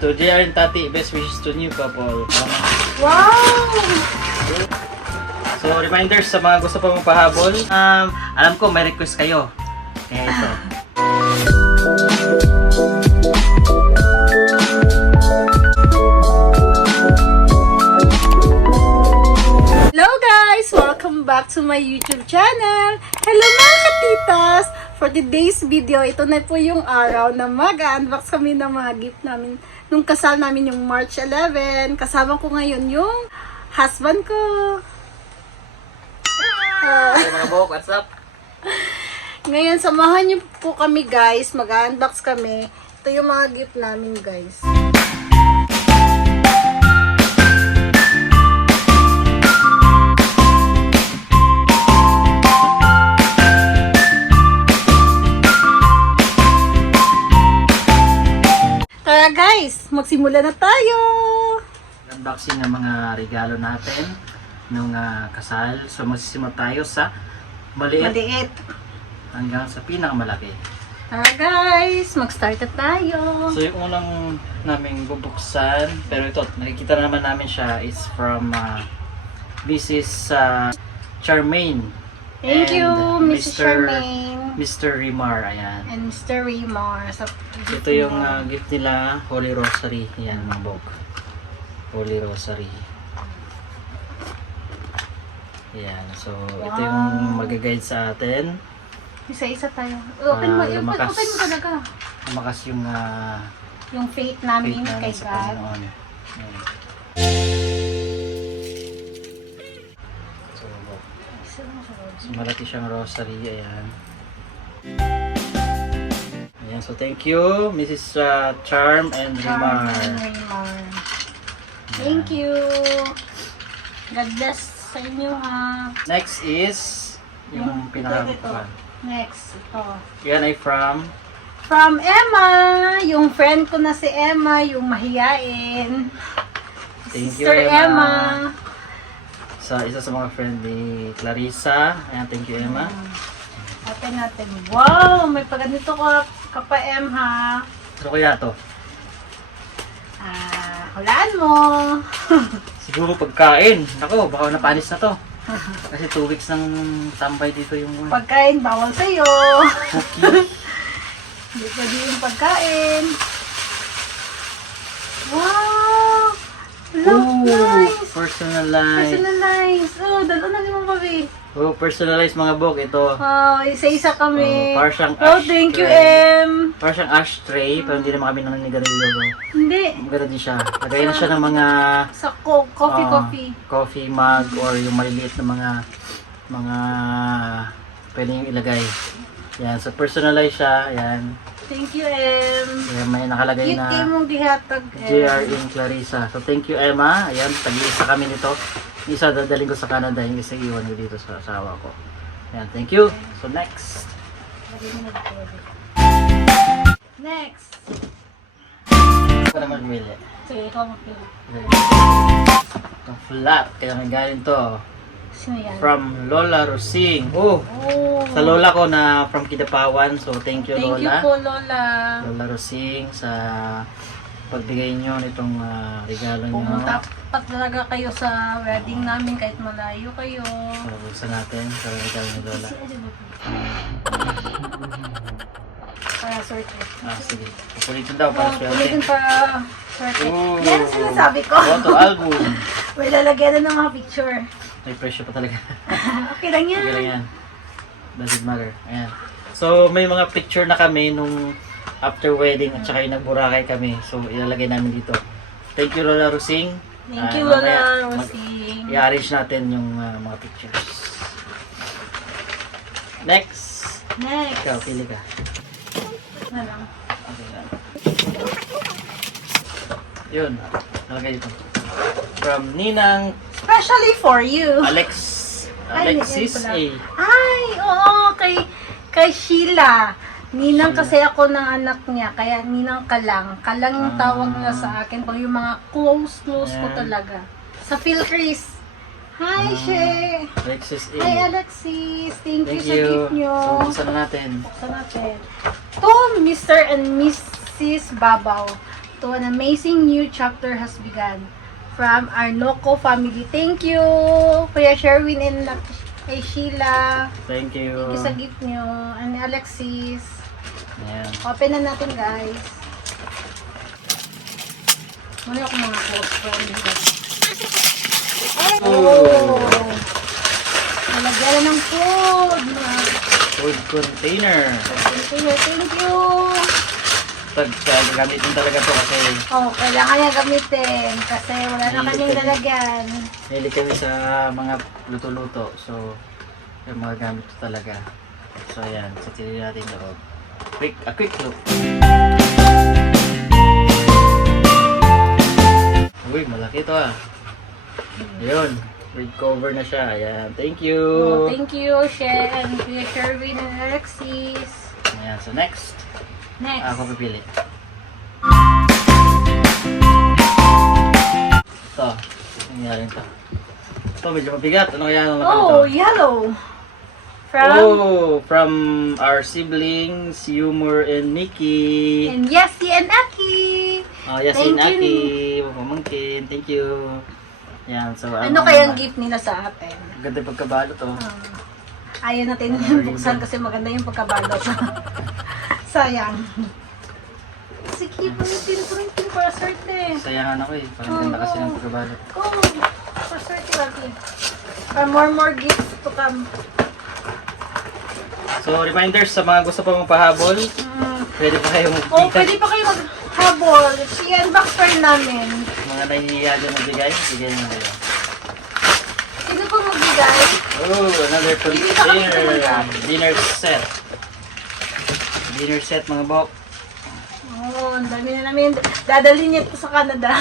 To JR and Tati, best wishes to new couple. Wow! So, reminders sa mga gusto pa magpahabol. Um, alam ko, may request kayo. Kaya ito. Hello guys! Welcome back to my YouTube channel! Hello mga katitas! For today's video, ito na po yung araw na mag-unbox kami ng mga gift namin nung kasal namin yung March 11. Kasama ko ngayon yung husband ko. Ah, Hey mga bok, what's up? ngayon, samahan niyo po kami guys. Mag-unbox kami. Ito yung mga gift namin guys. Magsimula na tayo! Unboxing ng mga regalo natin nung ah, kasal. So, magsisimula tayo sa maliit Maliit. hanggang sa pinakamalaki. Tara guys, mag-start na tayo. So, yung unang naming bubuksan, pero ito, nakikita na naman namin siya is from uh, Mrs. uh, Charmaine. Thank you, Mrs. Charmaine. Mr. Rimar, ayan. And Mr. Raymar. Sa Ito yung uh, gift nila, Holy Rosary. Ayan, mga bog. Holy Rosary. Ayan, so ito yung Wow. mag-guide sa atin. Isa-isa tayo. Open mo, Ah, open, lumakas. open mo talaga. Lumakas yung uh, Yung faith namin faith namin kay sa God. Panginoon. So, malaki siyang rosary. Ayan. Ayan, so thank you, Mrs. uh, Charm and Rimar. Raymar. Thank you. God bless sa inyo ha. Next is yung Ito, pinaka Next, ito. Yan ay from From Emma, yung friend ko na si Emma, yung mahiyain. Thank you, Sister Emma. Emma. Sa isa sa mga friend ni Clarissa. Ayan, thank you, Emma. Open natin. Wow, may paganito ka, ka pa, Em ha. Ano kaya to? Ah, hulaan mo. Siguro pagkain. Nako, baka napanis na to. Kasi two weeks nang tambay dito yung mga Pagkain, bawal sa'yo. cookie. Hindi pwede yung pagkain. Wow! Nice! personalized. Personalized. Oh, dalo na limang babi. Oh, personalized mga book. Ito. Oh, isa-isa kami. Oh, para siyang Oh, thank you. Em. Parang ashtray, pero hindi naman kami naninigarilyo. No? Hindi. Maganda din siya. Lagay na siya ng mga Sa co- coffee, ah, coffee. coffee mug or yung maliliit na mga mga pwede yung ilagay. Yan, so personalize siya. Yan. Thank you, Em. Yan, may nakalagay Cute na mong dihatag, Em. JR in Clarissa. So thank you Emma. Ayan, tag-isa kami nito. Isa dadaling ko sa Canada, yung isa iwan ko dito sa asawa ko. Ayan, thank you. So next. Next. Ako naman Willie. Sige, ikaw magpili. Ito flat. Kaya may galing to. Sino yan? From Lola Rosing. Oh, Oh. sa lola ko na from Kidapawan. So thank you Thank you Lola. po, Lola. Lola Rosing sa pagbigay nyo nitong ah, regalo nyo. Pumunta pa talaga kayo sa wedding namin kahit malayo kayo. So, buksan natin sa regalo ni Lola. Para swerte. Ah, sige. Ulitin daw para Oh, swerte. ulitin para swerte. Ooh. Yan ang sinasabi ko. Photo album. May lalagyan na ng mga picture. May presyo pa talaga. okay lang yan. Sige lang yan. Doesn't matter. Ayan. So, may mga picture na kami nung after wedding at saka yung nagburakay kami. So, ilalagay namin dito. Thank you, Lola Rosing. Thank you, mamaya, Lola Rosing. I-arrange natin yung ah, mga pictures. Next. Next. Ikaw, pili ka. Lang. Okay. Yun. Nalagay dito. From Ninang Especially for you. Alex. Ay, Alexis pala. A. Ay, oo, kay, kay Sheila. Ninang kasi ako ng anak niya, kaya ninang ka lang. Ka lang yung tawag nila sa akin pag yung mga close-close ko Ayan. talaga. Sa Philcris. Hi, Ah. She. Alexis A. Hi, Alexis. Thank, Thank you sa gift nyo. So, buksan na natin. Buksan natin. To Mr. and Mrs. Babaw. To an amazing new chapter has begun. From our Noco family. Thank you, Kuya Sherwin and kay Sheila. Thank you. Thank you sa gift nyo. And Alexis. Ayan. Open na natin, guys. Muna ako mga close friends. Oh! Nalagyan na ng food. Mga Food container. Thank you, thank you. Gamitin talaga to kasi Oh, kailangan niya gamitin kasi wala na Mahilig kanyang ka din. lalagyan. Mahilig kami sa mga luto-luto. So, yung mga gamit ko talaga. So, ayan. Sa so, natin loob. Quick, a quick look. Uy, malaki to ah. Yun. Red cover na siya. Ayan. Thank you. Oh, thank you, Shen, Kuya Sherwin and Alexis. Ayan. So, next. Next. Ako pipili. Ito. Ano nangyari ito? Ito, medyo mabigat. Ano kaya ang laman Oh, ito? yellow. From Oh, from our siblings, Humor and Nikki. and Yesi and Aki. Oh, Yasin Thank Aki, pamangkin. Thank you. Yan, so Ano kayang gift nila sa atin? Ganda yung pagkabalot oh. Ayaw natin yung buksan kasi maganda yung pagkabalot. Sayang. Sige, punitin, punitin para swerte. Sayangan ako eh. Parang ganda kasi ng pagkabalot. Oh, for swerte lagi. Uh, more more gifts to come. So, reminders sa mga gusto pa magpahabol, Mm. pwede pa kayong Oh, pwede pa kayo maghabol. I-unbox pa rin namin. Mga nahihiya dyan magbigay, bigyan nyo kayo. Sino po magbigay? Oh, another Hindi na kami container. tumulad. Dinner set. Dinner set mga bok. Oh, ang dami na namin. Dadalhin niya po sa Canada.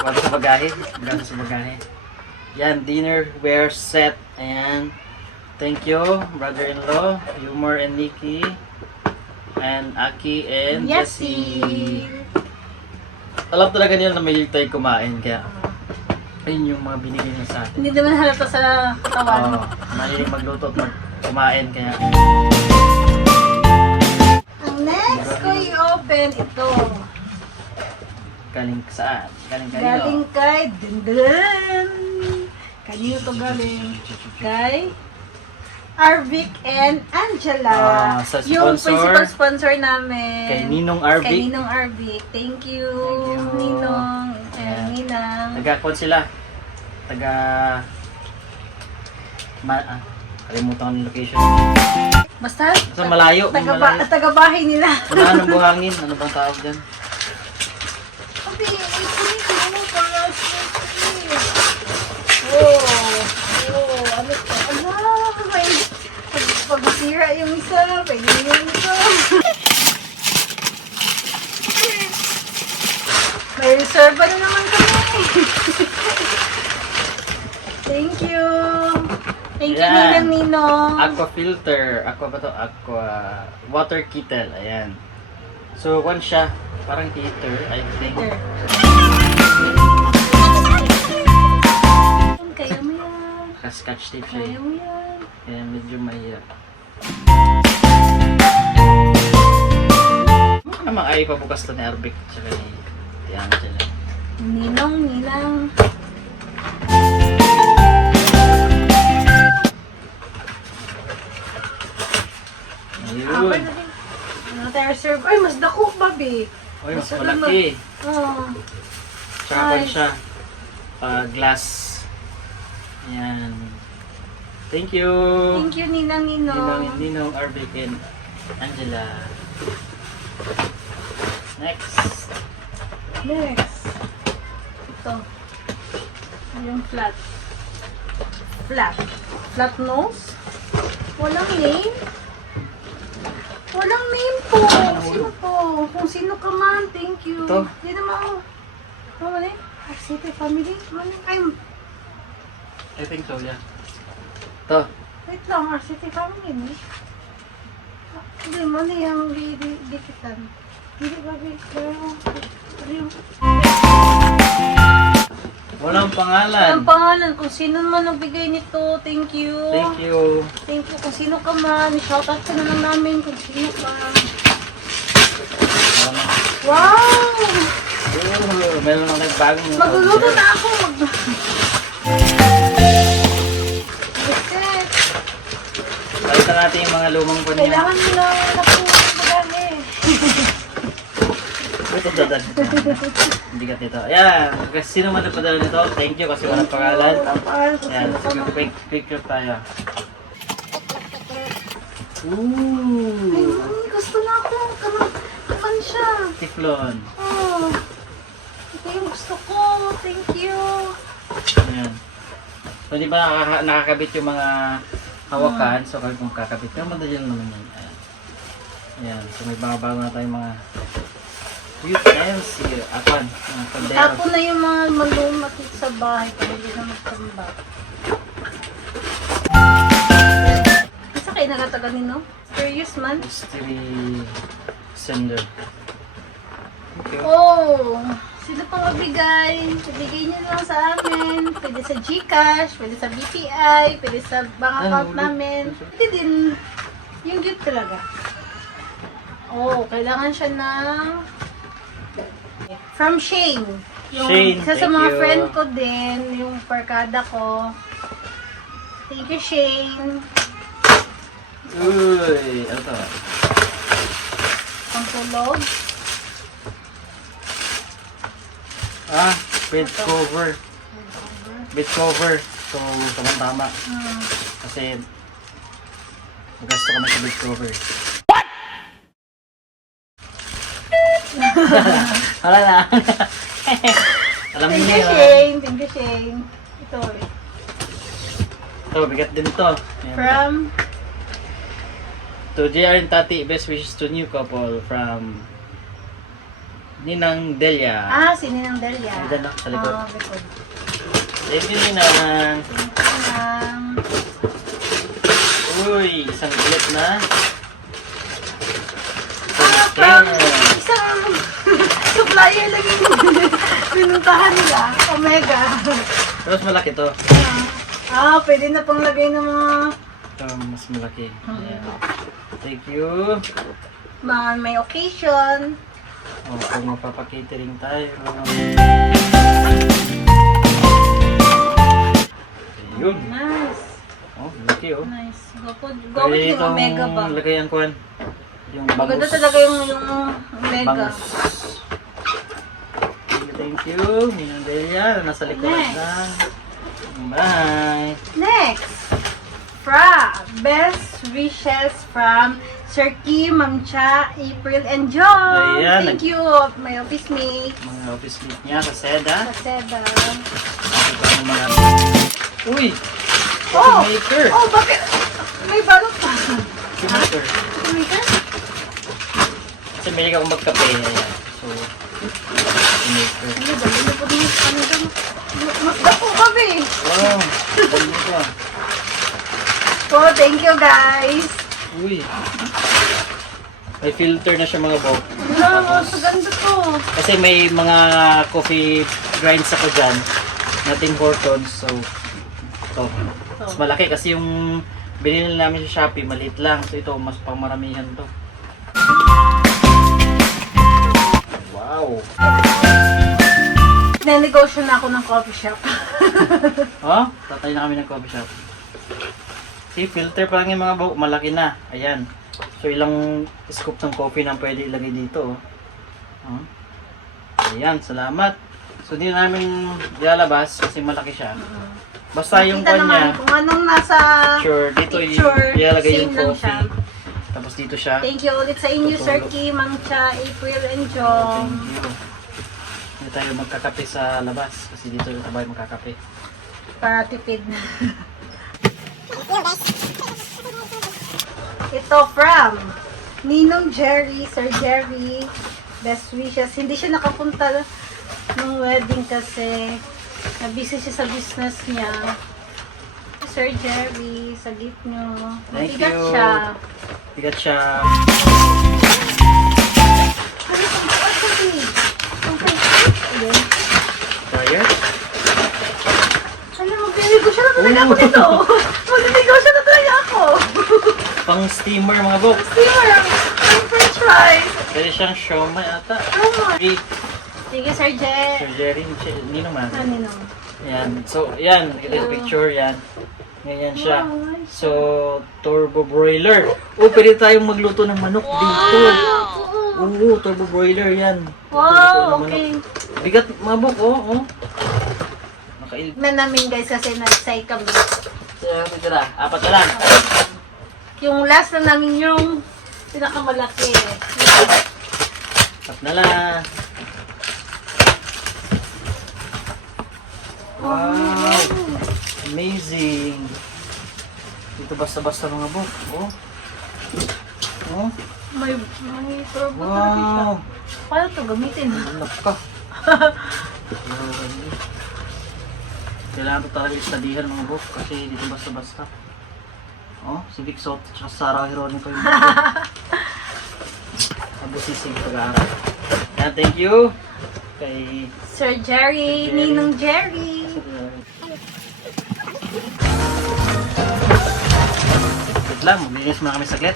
Wala sa bagahe. Wala sa bagahe. Yan, dinnerware set. Ayan. Thank you, brother-in-law, Humor and Nikki, and Aki and Yesi. Jessie. Alam talaga nila na may tayo kumain, kaya ayun yung mga binigay niya sa atin. Hindi naman halata sa katawan. Oo, mahilig magluto at mag kumain, kaya next ko i-open ito. galing saan? Galing kayo. Galing kay Dindin. Kanino to galing? Kay Arvic and Angela. Ah, sa Yung sponsor. principal sponsor namin. Kay Ninong Arvic. Kay Ninong Arvic. Thank you, Thank you. Ninong. And. Ninang. Taga-kon sila. Taga... Ma ah, kalimutan ko ng location. Basta, Basta malayo. taga, malayo. taga bahay nila. Unahan ng buhangin. Ano bang tawag dyan? Sabi, ipunin mo para safety. Oh, oh, ano to? May pag, pag masira yung isa, pwede yung isa. may reserva na naman kami. Thank you. Thank you, Yan. Ninang Ninong. Aqua filter. Aqua ba to? Aqua... Water kettle. Ayan. So, one siya. Parang heater, I think. There. Kaya mo yan. Ka-scotch tape siya. Kaya eh. mo yan. Kaya medyo mahirap. Ano namang ay pabukas to ni Arbic tsaka ni ni Angela. Ninong, ninang. Ayun. Apoy na din. Ano tayo serve? Ay, mas dako, babi. Uy, mas malaki. Oh. Tsaka Nice. siya. Pa glass. Ayan. Thank you. Thank you, ninang, ninong. Ninong, Ninong, Arvic, and Angela. Next. Next. Ito. Yung flat. Flat. Flat nose? Walang name? Walang name po. Sino po? Kung sino ka man, thank you. Ito. Hindi naman ako. Ano ba eh? City Family? Ano? Ay, I think so, yeah. Ito. wait lang. RCT Family ni. Hindi, mali yung di- di- dikitan. Hindi ba, di- pero, pero yung Walang pangalan. Ang pangalan, kung sino man nagbigay nito, thank you. Thank you. Thank you kung sino ka man. Shoutout ka na lang namin kung sino ka. Wow! meron lang nagbagong Magluluto na ako. Mag... Reset. Palitan natin yung mga lumang pa niya. Kailangan nila na po madami. Hindi ka nito. Ayan. Kasi sino man nagpadala nito, thank you kasi walang pangalan. Ayan. Sige, quick picture tayo. Ay, Ooh. gusto na ako. Kaman, siya. Tiflon. Oh. Ito yung gusto ko. Thank you. Ayan. So, di ba nakaka- nakakabit yung mga hawakan? So, kung kung kakabit, yung madali lang naman yan. Ayan. Ayan. So, may mga bago na tayong mga utensil. Apan. Mga kaldero. Tapon na yung mga malumakit sa bahay para hindi na magtambak. Isa kayo nagatagal nino? Serious man? Mystery sender. Okay. Oh! Sino pang magbigay? Ibigay niyo lang sa amin. Pwede sa Gcash, pwede sa BPI, pwede sa bank account Ano, namin. Pwede din yung gift talaga. Oh, kailangan siya ng from Shane. Yung Shane, isa sa thank mga you. friend ko din, yung barkada ko. Thank you, Shane. Uy, ano to? Ang tulog. Ah, bed cover. Bed cover. So, tama-tama. Hmm. Kasi, magasto kami sa bed cover. What? Wala na. Alam Thank niyo you, yun. Shane. Thank you, Shane. Ito. Ito, bigat din to. Ayan. from To JR and Tati, best wishes to new couple from Ninang Delia. Ah, si Ninang Delia. Ay, dyan, no? Sa likod. Oo, likod. Thank you, Ninang. Ninang. Uy, isang ulit na. Ah, from isang supplier lang yung pinuntahan nila. Omega. Tapos malaki to. Ah, pwede na pang lagay ng mga Ito, mas malaki. Hmm. Ayan. Thank you. mga may occasion. O, kung mapapakitering tayo. Ayun. Nice. Oh, laki oh. Nice. Go po. Go with yung itong Omega ba? lagayan ko yan. Yung Maganda bangus. talaga yung, yung Omega. Bangus. Thank you. Ninang Delia, na nasa likod Next. na. Bye. Next, fra best wishes from Sir Kim, Ma'am Cha, April, and John. Ayan. Thank you, my office mate. Mga office mate niya sa Seda. Sa Seda. Ito ang mga... Uy! Oh! Coffee maker! Oh, bakit? May balot pa. Coffee maker. Maker? Kasi may akong magkape. So. Ano ba? Ano ba? Kami. Wow! Oh, thank you guys. Uy! May filter na siya mga bok. Wala, sa ganda to. Kasi may mga coffee grinds ako dyan. Nating Hortons. So, ito. Mas malaki kasi yung binili namin sa Shopee, maliit lang. So ito, mas pamaramihan to. Wow! Nanegosyo na ako ng coffee shop. Oh, tatay na kami ng coffee shop. See, filter pa lang yung mga buhok, malaki na. Ayan. So, ilang scoop ng coffee na pwede ilagay dito. Oh. Oh. Ayan, salamat. So, hindi na namin ilalabas kasi malaki siya. Basta yung naman kung anong nasa picture, dito picture, ilalagay yung same lang coffee. Tapos dito siya. Thank you ulit sa inyo, Sir Tutulog. Kim, Ma'am Cha, April, and Oh, Jong. thank you. Hindi tayo magkakape sa labas kasi dito yung sabay magkakape. Para tipid na. Ito from Ninong Jerry, Sir Jerry. Best wishes. Hindi siya nakapunta ng wedding kasi na-busy siya sa business niya. Sir Jerry, sa gift niyo. Thank Mabigat you. siya. Bigat siya. Okay. Dryer. Alam mo, piniligo siya na talaga ako nito. Magliligo siya na talaga ako. Pang steamer mga bok. Steamer, ang french fries. Pwede siyang siomay ata. Oh my. Three, Sige, Sir Je. Sir Jerry, siya- nino man. Ano no? Yan. So, yan. Ito yung picture yan. Ganyan siya. So, turbo broiler. O, pwede tayong magluto ng manok dito. Oo, turbo broiler yan. Wow, okay. Bigat, mabok, oh. oh. Nakail. Na namin guys kasi nag-say kami. Kaya, tira. Apat na lang. Yung last na namin yung pinakamalaki. Apat na lang. Wow! Amazing! Dito basta-basta mga bok. Oh. Oh. May, may turbo talaga siya. Wow! Paano ito gamitin? Anak ka. Kailangan ito talaga istabihan mga bok kasi dito basta-basta. Oh, si Vic Soto at Sarah Heronimo yung Abusising pag-aaral. Thank you kay Sir Jerry, Sir Jerry. Ninong Jerry. Wait lang, maglinis muna kami saglit.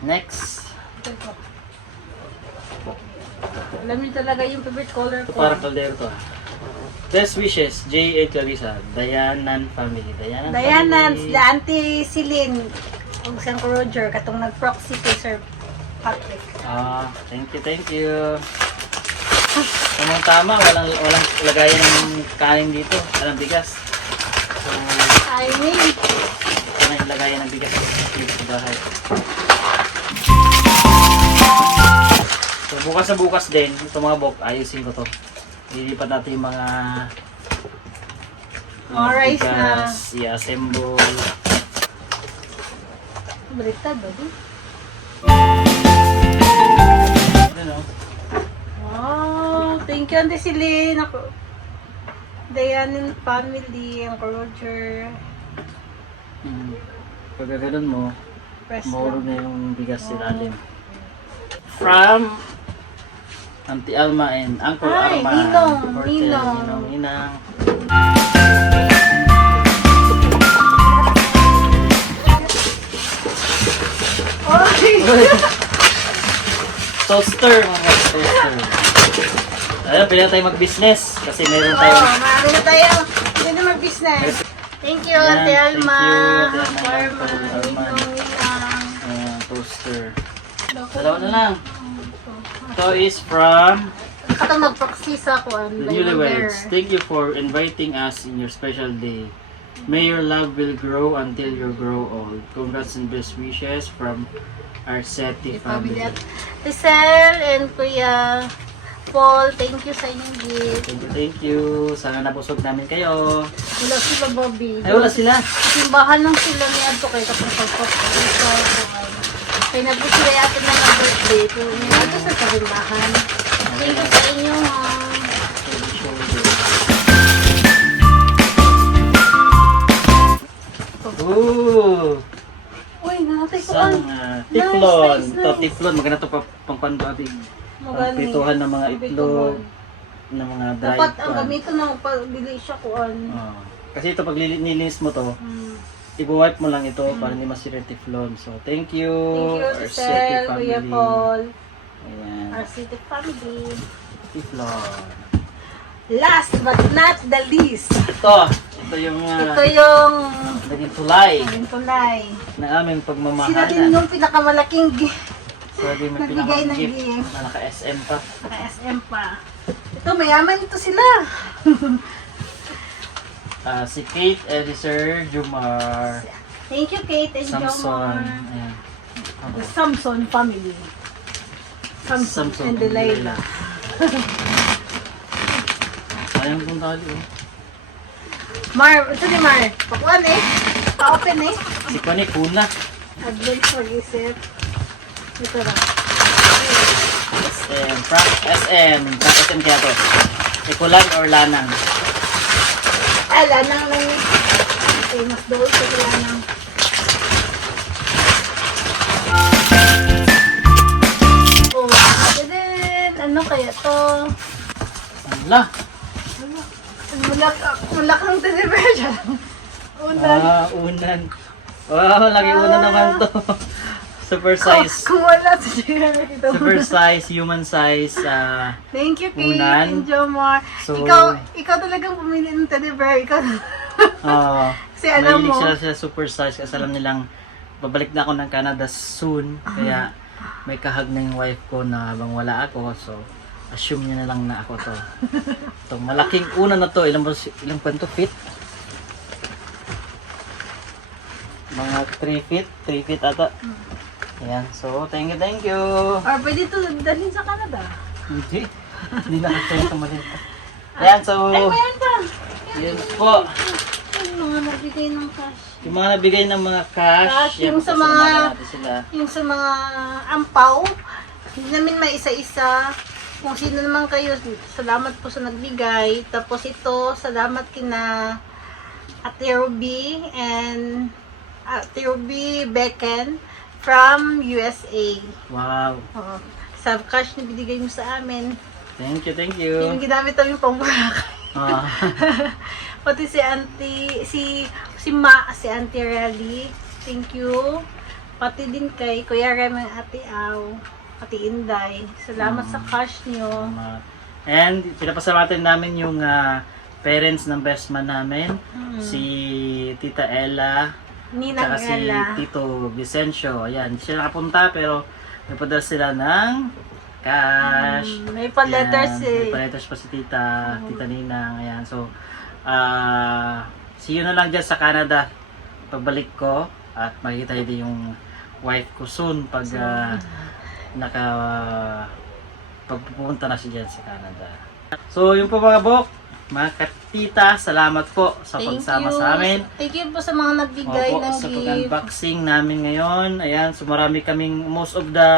Next, Alam niyo talaga yung favorite color ito ko. para kaldero to. Best wishes, J. A. Clarissa, Dayanan family. Dayanan Diana, family. the Auntie Celine, ug San Roger, katong nag-proxy kay Sir Patrick. Ah, thank you, thank you. Tamang tama, walang walang lagayan ng kanin dito, walang bigas. So, I mean, yung lagayan ng bigas sa bahay. So, bukas sa bukas din, ito mga bok, ayusin ko to. Lilipat natin yung mga Mga rice na. i-assemble. baliktad ba di? Ano, Wow, thank you Auntie Celine. Ako, Diane family, Uncle Roger. Hmm. Pagka ganun mo, Press lang. na yung bigas sa ilalim. From Auntie Alma and Uncle Ay, Arman. Ninong, Porter, Ninong. Ninong, Ninang. Okay. toaster, mga toaster. Ayun, pwede na tayo mag-business kasi meron Oh, tayong maaari na tayo. Hindi na mag-business. Thank you, Yan, Ate thank Alma. you, Ate Alma, Ate Alma. Uh. Ninang. Dalawa na lang. Ito is from Katong nag-proxy sa kuan. the Newlyweds. Thank you for inviting us in your special day. May your love will grow until you grow old. Congrats and best wishes from Arceti family. At Lizelle and Kuya Paul, thank you sa inyong gift. Thank you, thank you. Sana nabusog namin kayo. Wala sila Bobby. Ay, wala sila. Simbahan lang sila ni Adto kay kapag kuan. Kaya nagpo sila yata na ng birthday. Pero may nagpo sa simbahan. Thank you sa inyo ha. Ooh! Uy, natay ko Isang an. uh, tiflon. Nice, nice, Ito, nice. tiflon. Maganda ito pa pangkwando Magani. Pangpituhan ng mga itlog, ng mga dry Dapat ang kuan. gamiton ng pagbili siya kuan. Oo. kasi ito, pag lili- nilinis mo to, Hmm. i-wipe mo lang ito para hindi masira tiflon. So, thank you, Thank you, Giselle, Kuya family. Paul, Ayan, our city family. tiflon. Last but not the least, Ito, ito yung uh, ito yung naging tulay aming tulay. na aming Sila din pagmamahalan. yung pinakamalaking gi- Sabi may nagbigay ng pinaka-gift gift. na naka-SM pa. naka-SM pa. Ito, mayaman ito sila. Ah, si Kate and si Sir Jumar. Thank you, Kate and Samson. Jomar. Ayan. The Samson family. Samson, Samson and Delilah. Sayang kung tali eh. Mar, ito ni Mar. Pakuan eh. Pa-open eh. Si Connie Kuna. Advance mag-isip. Ito lang. SM. Frank SM. Frank SM kaya to. Ikulan or Lanang? Ah, lanang lang. Famous doon sa lanang. Oh, din. Ano kaya to? Ala. Mulak, mulak ng delivery siya. Unan. Ah, unan. Wow, lagi unan naman to. Super size. Kung wala si Jerry dito. Super size, human size. ah, Thank you, Kate Unan. and Jomar. So- ikaw, ikaw talagang pumili ng teddy bear. Ikaw, ah, kasi alam mo, sila sa super size kasi alam nilang babalik na ako ng Canada soon. Kaya may kahag na yung wife ko na habang wala ako. So, assume niya na lang na ako to. to malaking una na to. Ilang, ilang pa to feet? Mga 3 feet. 3 feet ata. Ayan. So, thank you, thank you. or pwede ito dalhin sa Canada. Hindi. Hindi na kasi ito maliit. Ayan, so, Ayan pa. yun po. Yung mga nagbigay ng cash. Yung mga nabigay ng mga cash, Cash, yan, yung sa mga- sila. Yung sa mga ampaw, hindi namin may isa-isa. Kung sino naman kayo, salamat po sa nagbigay. Tapos ito, salamat kina Ate Ruby and Ate Ruby Becken from USA. Wow. Oo. Sa cash na binigay mo sa amin. Thank you, thank Yung you. ginamit namin pang Boracay. Ah, Pati si Auntie, si, si Ma, si Auntie Rally. Thank you. Pati din kay Kuya Rem and Ate Aw, Ate Inday. Salamat sa cash nyo. salamat. And pinapasalamatan namin yung ah, parents ng best man namin, Hmm. si Tita Ella, Ninang tsaka si Ella. Tito Vicencio. Ayan, hindi sila nakapunta pero napadala sila ng cash. Hmm, may pa-letters Ayan, eh. May pa-letters pa si tita, tita Ninang. Ayan, so, ah, see you na lang dyan sa Canada. Pagbalik ko, at makikita din yung wife ko soon pag ah, naka, pagpupunta na siya dyan sa Canada. So, yun po mga bok, mga katita, salamat po sa Thank pagsama you. sa amin. Thank you po sa mga nagbigay Opo, ng sa gift. pag-unboxing namin ngayon. Ayan, so marami kaming, most of the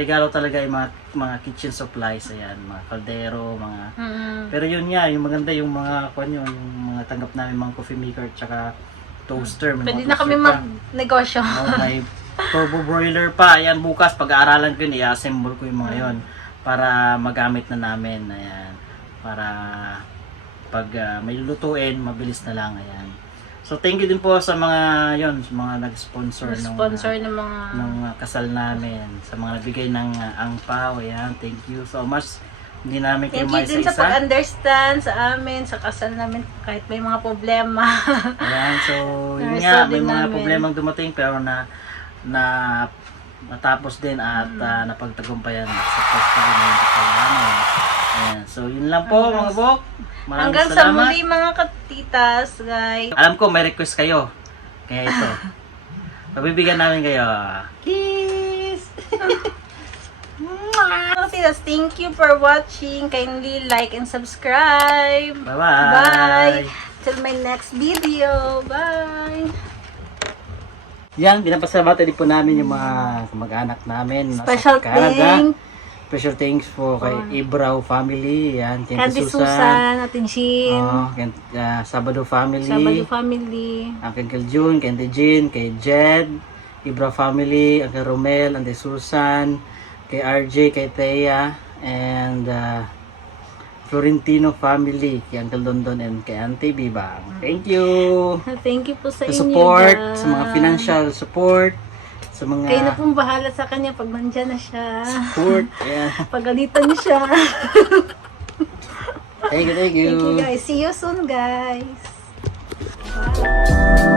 regalo talaga ay mga, mga kitchen supplies. Ayan, mga kaldero, mga... Mm. Pero yun nga, yung maganda yung mga, kwan yun, yung mga tanggap namin, mga coffee maker, tsaka toaster. May Pwede na kami toaster pa. mag-negosyo. Oh, may turbo broiler pa. Ayan, bukas pag-aaralan ko yun, i-assemble ko yung mga yun para magamit na namin. Ayan, para pag ah, may lulutuin, mabilis na lang. Ayan. So, thank you din po sa mga yon sa mga nag-sponsor ng Sponsor ng mga... ng ah, kasal namin, sa mga nagbigay ng ah, angpaw. Ayan, thank you so much. Hindi namin kayo Thank you din sa pag-understand sa amin, sa kasal namin, kahit may mga problema. Ayan, so yun nga, may mga namin. problemang dumating pero na na natapos din at Mm. ah, napagtagumpayan sa din ng kasal namin. Ayan, so yun lang po mga bok. Maraming Hanggang sa salamat. muli mga katitas, guys. Alam ko may request kayo. Kaya ito. Pabibigyan namin kayo. Kiss! Katitas, thank you for watching. Kindly like and subscribe. Bye-bye. Bye! Till my next video. Bye! Yan, pinapasalamatan din po namin yung mga kamag-anak namin Special Canada. thank Special thanks po kay Ibraw family. Yan, kay Candy Susan. Susan, Atin Shin, Oh, kay ah, Sabado family. Sabado Family. Uncle Uncle June, kay Auntie Jean, kay Jed, Ibra family, Uncle Romel, Auntie Susan, kay RJ, kay Thea, and uh, Florentino family, kay Uncle London and kay Auntie Bibang. Thank you Thank you po sa sa inyo. support, guys. sa mga financial support, sa mga Kayo na pong bahala sa kanya pag nandyan na siya. support. Ayan. Pagalitan siya. Thank you, thank you. Thank you guys. See you soon guys. Bye.